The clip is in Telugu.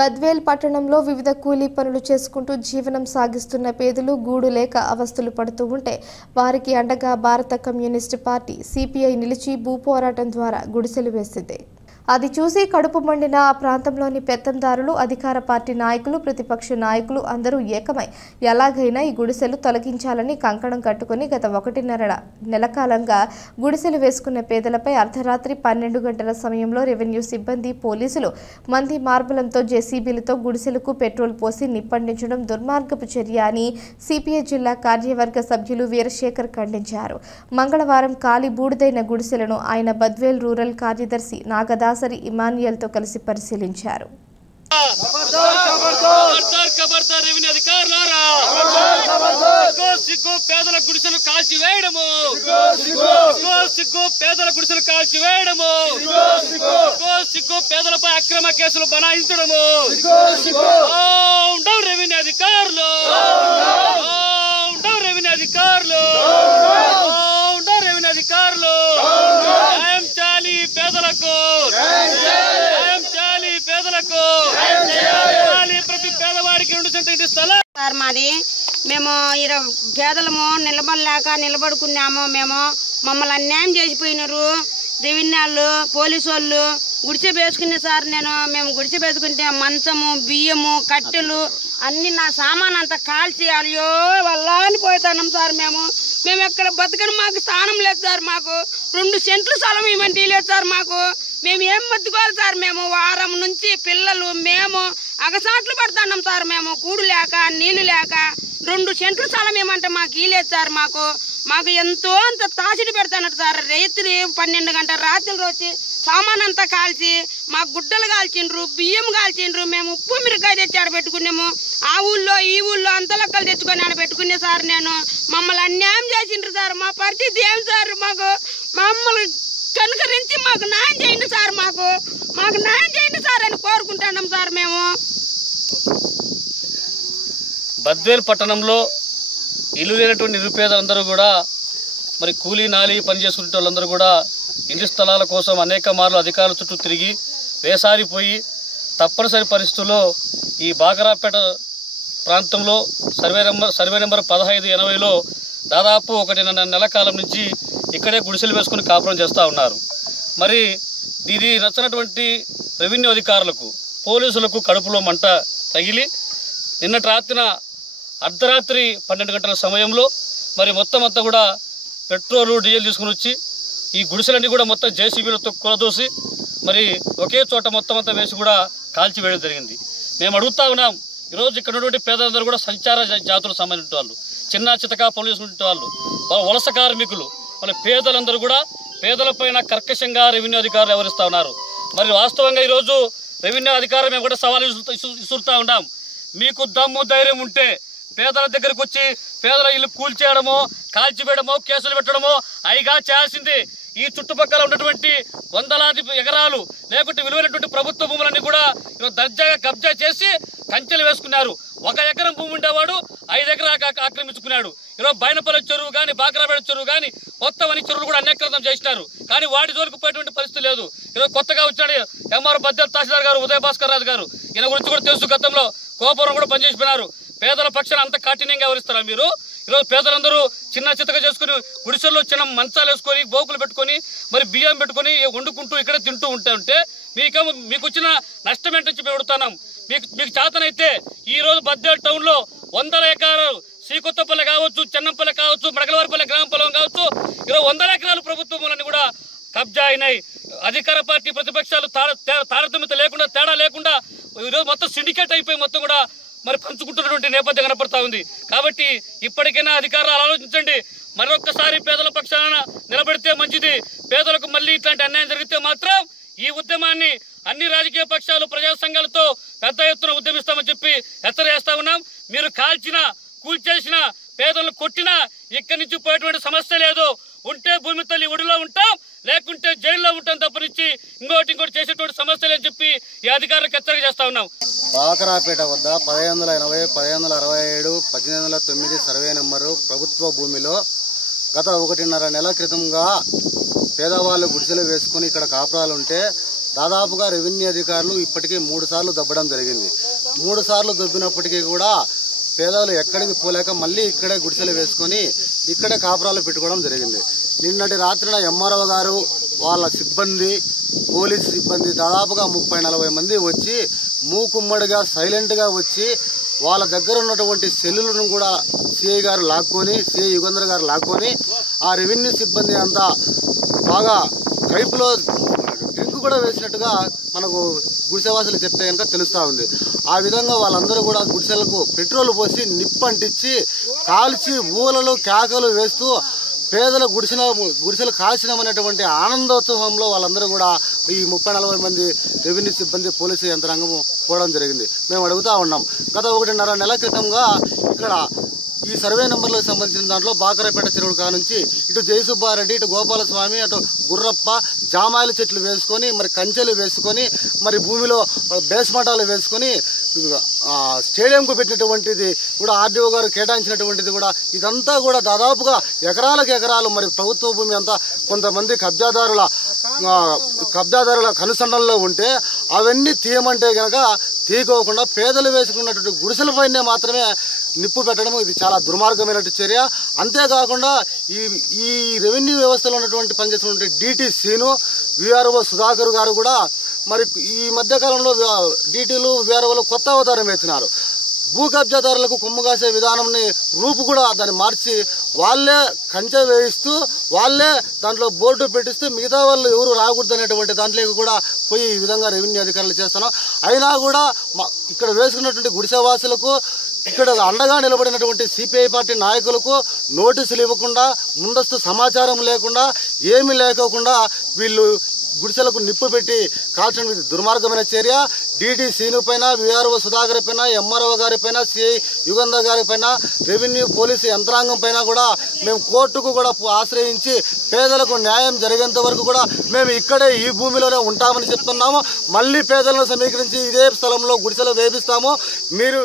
బద్వేల్ పట్టణంలో వివిధ కూలీ పనులు చేసుకుంటూ జీవనం సాగిస్తున్న పేదలు గూడు లేక అవస్థలు పడుతూ ఉంటే వారికి అండగా భారత కమ్యూనిస్ట్ పార్టీ సిపిఐ నిలిచి భూ పోరాటం ద్వారా గుడిసెలు వేసింది. అది చూసి కడుపు మండిన ఆ ప్రాంతంలోని పెత్తందారులు, అధికార పార్టీ నాయకులు, ప్రతిపక్ష నాయకులు అందరూ ఏకమై ఎలాగైనా ఈ గుడిసెలు తొలగించాలని కంకణం కట్టుకుని గత 1.5 నెల కాలంగా గుడిసెలు వేసుకున్న పేదలపై అర్ధరాత్రి 12 గంటల సమయంలో రెవెన్యూ సిబ్బంది, పోలీసులు మంది మార్బలంతో జేసీబీలతో గుడిసెలకు పెట్రోల్ పోసి నిప్పండించడం దుర్మార్గపు చర్య అని సిపిఐ జిల్లా కార్యవర్గ సభ్యులు వీరశేఖర్ ఖండించారు. మంగళవారం ఖాళీ బూడిదైన గుడిసెలను ఆయన బద్వేల్ రూరల్ కార్యదర్శి నాగదాసరి ఇమాన్యుయల్తో కలిసి పరిశీలించారు. పేదలపై అక్రమ కేసులు బనాయించడము రెవెన్యూ అధికారులు న్యాయం చేయాలి పేదలకు, ప్రతి పేదవాడికి 2 సెంట్ల ఇంటి స్థలం. సార్ మాది మేము పేదలము నిలబడుకున్నాము. మమ్మల్ని అన్యాయం చేసిపోయినారు రెవెన్యూ వాళ్ళు, పోలీసు వాళ్ళు. గుడిసె వేసుకునే సార్ మేము గుడిసె వేసుకుంటే మంచము, బియ్యము, కట్టెలు అన్ని నా సామాన్ అంతా కాల్చి అయ్యో వల్ల అని పోతున్నాం సార్. మేము ఎక్కడ బతకని మాకు స్థానం లేదు సార్. మాకు 2 సెంట్ల స్థలం ఇవ్వండి లేదు సార్. మేము ఏం బతుకోవాలి సార్. మేము వారం నుంచి పిల్లలు మేము అగసాట్లు పడుతున్నాం సార్. మేము కూడు లేక నీళ్లు లేక 2 సెంట్ల స్థలం ఏమంటే మాకు ఇలేదు సార్. మాకు ఎంతో అంత తాసిడి పెడతానట్టు సార్. రైతులు 12 గంటల రాత్రులు వచ్చి సామాన్ అంతా కాల్చి మాకు గుడ్డలు కాల్చిండ్రు, బియ్యం కాల్చిండ్రు. మేము ఉప్పు మిరకాయ తెచ్చి ఆడ పెట్టుకున్నాము. ఆ ఊళ్ళో ఈ ఊళ్ళో అంత లెక్కలు తెచ్చుకొని ఆడ పెట్టుకునే సార్. మమ్మల్ని అన్యాయం చేసిండ్రు సార్. మా పరిస్థితి ఏం సార్? మమ్మల్ని కనుకరించి మాకు న్యాయం చేయండి సార్. మాకు న్యాయం చేయండి సార్ అని కోరుకుంటున్నాం సార్. మేము బద్వేల్ పట్టణంలో ఇల్లు లేనటువంటి నిరుపేదలందరూ కూడా మరి కూలీ నాలి పని చేసుకునే వాళ్ళందరూ కూడా ఇంటి స్థలాల కోసం అనేక మార్లు అధికారుల చుట్టూ తిరిగి వేసారిపోయి తప్పనిసరి పరిస్థితుల్లో ఈ బాగరాపేట ప్రాంతంలో సర్వే నెంబర్ 1580లో దాదాపు 1.5 నెల కాలం నుంచి ఇక్కడే గుడిసెలు వేసుకుని కాపురం చేస్తూ ఉన్నారు. మరి ఇది నచ్చినటువంటి రెవెన్యూ అధికారులకు, పోలీసులకు కడుపులో మంట తగిలి నిన్నటి రాత్రిన అర్ధరాత్రి 12 గంటల సమయంలో మరి మొత్తం అంతా కూడా పెట్రోలు, డీజిల్ తీసుకుని వచ్చి ఈ గుడిసెలన్నీ కూడా మొత్తం జేసీబీలతో కూలదోసి మరి ఒకే చోట మొత్తం అంతా వేసి కూడా కాల్చివేయడం జరిగింది. మేము అడుగుతా ఉన్నాం, ఈరోజు ఇక్కడ ఉన్నటువంటి పేదలందరూ కూడా సంచార జాతులకు సంబంధించిన వాళ్ళు, చిన్న చితకా పనులు వాళ్ళు, వలస కార్మికులు, వాళ్ళ పేదలందరూ కూడా పేదలపైన కర్కశంగా రెవెన్యూ అధికారులు వ్యవహరిస్తూ ఉన్నారు. మరి వాస్తవంగా ఈరోజు రెవెన్యూ అధికారులు మేము కూడా సవాలు ఇసురుతూ ఉన్నాం. మీకు దమ్ము ధైర్యం ఉంటే పేదల దగ్గరకు వచ్చి పేదల ఇల్లు కూల్చేయడమో, కాల్చివేయడమో, కేసులు పెట్టడమో అయిగా చేయాల్సింది. ఈ చుట్టుపక్కల ఉన్నటువంటి వందలాది ఎకరాలు లేకుంటే విలువైనటువంటి ప్రభుత్వ భూములన్నీ కూడా దర్జాగా కబ్జా చేసి కంచెలు వేసుకున్నారు. 1 ఎకరం భూమి ఉండేవాడు 5 ఎకరాలు ఆక్రమించుకున్నాడు. ఈరోజు బైనపల్లి చెరువు కానీ, బాగ్రాపేట చెరువు కానీ, మొత్తం అన్ని చెరువులు కూడా అన్యక్రతం చేసినారు. కానీ వాటి జోలికి పోయేటువంటి పరిస్థితి లేదు. ఈరోజు కొత్తగా వచ్చినాడు ఎంఆర్ బద్వేల్ తహసీల్దార్ గారు ఉదయ భాస్కర్ రాజు గారు. ఈయన గురించి కూడా తెలుసు. గతంలో కోపవరం కూడా పనిచేసిపోయినారు. పేదల పక్షాన అంత కాఠిన్యంగా వ్యవహరిస్తారా మీరు? ఈరోజు పేదలందరూ చిన్న చిత్తగా చేసుకుని గుడిసెల్లో చిన్న మంచాలు వేసుకొని, బోకులు పెట్టుకొని, మరి బియ్యం పెట్టుకొని వండుకుంటూ ఇక్కడే తింటూ ఉంటే మీకు వచ్చిన నష్టం ఏంటని మేము అడుగుతున్నాం. మీకు చేతనైతే ఈ రోజు బద్వేల్ టౌన్ లో 100 ఎకరాలు శ్రీకొత్తపల్లి కావచ్చు, చెన్నంపల్లి కావచ్చు, మడకలవారిపల్లి గ్రామ పొలం కావచ్చు, ఈరోజు 100 ఎకరాలు ప్రభుత్వములన్నీ కూడా కబ్జా అయినాయి. అధికార పార్టీ ప్రతిపక్షాలు తారతమ్యత లేకుండా, తేడా లేకుండా ఈరోజు మొత్తం సిండికేట్ అయిపోయి మొత్తం కూడా మరి పంచుకుంటున్నటువంటి నేపథ్యం కనపడతా ఉంది. కాబట్టి ఇప్పటికైనా అధికారులు ఆలోచించండి. మరొక్కసారి పేదల పక్షాన నిలబడితే మంచిది. పేదలకు మళ్ళీ ఇట్లాంటి అన్యాయం జరిగితే మాత్రం ఈ ఉద్యమాన్ని అన్ని రాజకీయ పక్షాలు, ప్రజా సంఘాలతో పెద్ద ఎత్తున ఉద్యమిస్తామని చెప్పి హెచ్చరిస్తా ఉన్నాం. మీరు కాల్చిన, కూల్చేసిన, పేదలను కొట్టినా ఇక్కడి నుంచి పోయేటువంటి సమస్య లేదు. ఉంటే భూమి తల్లి ఒడిలో ఉంటాం, లేకుంటే జైల్లో ఉంటాం తప్పనిచ్చి ఇంకోటి చేసేటువంటి సమస్యలు అని చెప్పి ఈ అధికారులకు హెచ్చరిక చేస్తా ఉన్నాం. బాగరాపేట వద్ద 1580, 1567, 1809 సర్వే నెంబరు ప్రభుత్వ భూమిలో గత 1.5 నెల క్రితంగా పేదవాళ్ళు గుడిసెలు వేసుకుని ఇక్కడ కాపురాలు ఉంటే దాదాపుగా రెవెన్యూ అధికారులు ఇప్పటికీ 3 సార్లు దబ్బడం జరిగింది. 3 సార్లు దొబ్బినప్పటికీ కూడా పేదలు ఎక్కడికి పోలేక మళ్ళీ ఇక్కడే గుడిసెలు వేసుకొని ఇక్కడే కాపురాలు పెట్టుకోవడం జరిగింది. నిన్నటి రాత్రిన ఎంఆర్ఓ గారు వాళ్ళ సిబ్బంది, పోలీసు సిబ్బంది దాదాపుగా 30-40 మంది వచ్చి మూకుమ్మడిగా సైలెంట్గా వచ్చి వాళ్ళ దగ్గర ఉన్నటువంటి సెల్లులను కూడా సిఐ గారు లాక్కొని, సిఐ యుగంధర్ గారు లాక్కొని ఆ రెవెన్యూ సిబ్బంది అంతా బాగా కైపులో డ్రింక్ కూడా వేసినట్టుగా మనకు గుడిసెవాసులు చెప్తే కనుక తెలుస్తూ ఉంది. ఆ విధంగా వాళ్ళందరూ కూడా గుడిసెలకు పెట్రోల్ పోసి నిప్పంటించి కాల్చి ఊలలు కేకలు వేస్తూ పేదల గుడిసెలు కాల్చినామనేటువంటి ఆనందోత్సవంలో వాళ్ళందరూ కూడా ఈ 30-40 మంది రెవెన్యూ సిబ్బంది, పోలీసు యంత్రాంగం పోవడం జరిగింది. మేము అడుగుతా ఉన్నాం. గత 1.5 నెలల క్రితంగా ఇక్కడ ఈ సర్వే నెంబర్లకు సంబంధించిన దాంట్లో బాకరాపేట చెరువుల కానుంచి ఇటు జయసుబ్బారెడ్డి, ఇటు గోపాలస్వామి, అటు గుర్రప్ప జామాయిల చెట్లు వేసుకొని, మరి కంచెలు వేసుకొని, మరి భూమిలో బేస్మటాలు వేసుకొని స్టేడియంకు పెట్టినటువంటిది కూడా ఆర్డీఓ గారు కేటాయించినటువంటిది కూడా ఇదంతా కూడా దాదాపుగా ఎకరాలకు ఎకరాలు మరి ప్రభుత్వ భూమి అంతా కొంతమంది కబ్జాదారుల కనుసండంలో ఉంటే అవన్నీ తీయమంటే కనుక తీయకోకుండా పేదలు వేసుకున్నటువంటి గుడిసెలపైనే మాత్రమే నిప్పు పెట్టడం ఇది చాలా దుర్మార్గమైనటువంటి చర్య. అంతేకాకుండా ఈ రెవెన్యూ వ్యవస్థలో ఉన్నటువంటి పనిచేస్తున్నటువంటి డిటి సీను, విఆర్ఓ సుధాకర్ గారు కూడా మరి ఈ మధ్యకాలంలో డిటీలు, విఆర్ఓలు కొత్త అవతారం వేసినారు. భూ కబ్జాదారులకు కొమ్ము కాసే విధానంని రూపు కూడా దాన్ని మార్చి వాళ్ళే కంచె వేయిస్తూ వాళ్ళే దాంట్లో బోర్డు పెట్టిస్తూ మిగతా వాళ్ళు ఎవరు రాకూడదు అనేటువంటి దాంట్లోకి కూడా పోయి ఈ విధంగా రెవెన్యూ అధికారులు చేస్తున్నాం. అయినా కూడా ఇక్కడ వేసుకున్నటువంటి గుడిసెవాసులకు, ఇక్కడ అండగా నిలబడినటువంటి సిపిఐ పార్టీ నాయకులకు నోటీసులు ఇవ్వకుండా, ముందస్తు సమాచారం లేకుండా, ఏమీ లేకోకుండా వీళ్ళు గుడిసెలకు నిప్పు పెట్టి కాల్చడం ఇది దుర్మార్గమైన చర్య. డిటి సీను పైన, విఆర్ఓ సుధాకర్ పైన, ఎంఆర్ఓ గారి పైన, సిఐ యుగంధర్ గారి పైన, రెవెన్యూ పోలీసు యంత్రాంగం పైన కూడా మేము కోర్టుకు కూడా ఆశ్రయించి పేదలకు న్యాయం జరిగేంత వరకు కూడా మేము ఇక్కడే ఈ భూమిలోనే ఉంటామని చెప్తున్నాము. మళ్ళీ పేదలను సమీకరించి ఇదే స్థలంలో గుడిసెలు వేపిస్తాము. మేము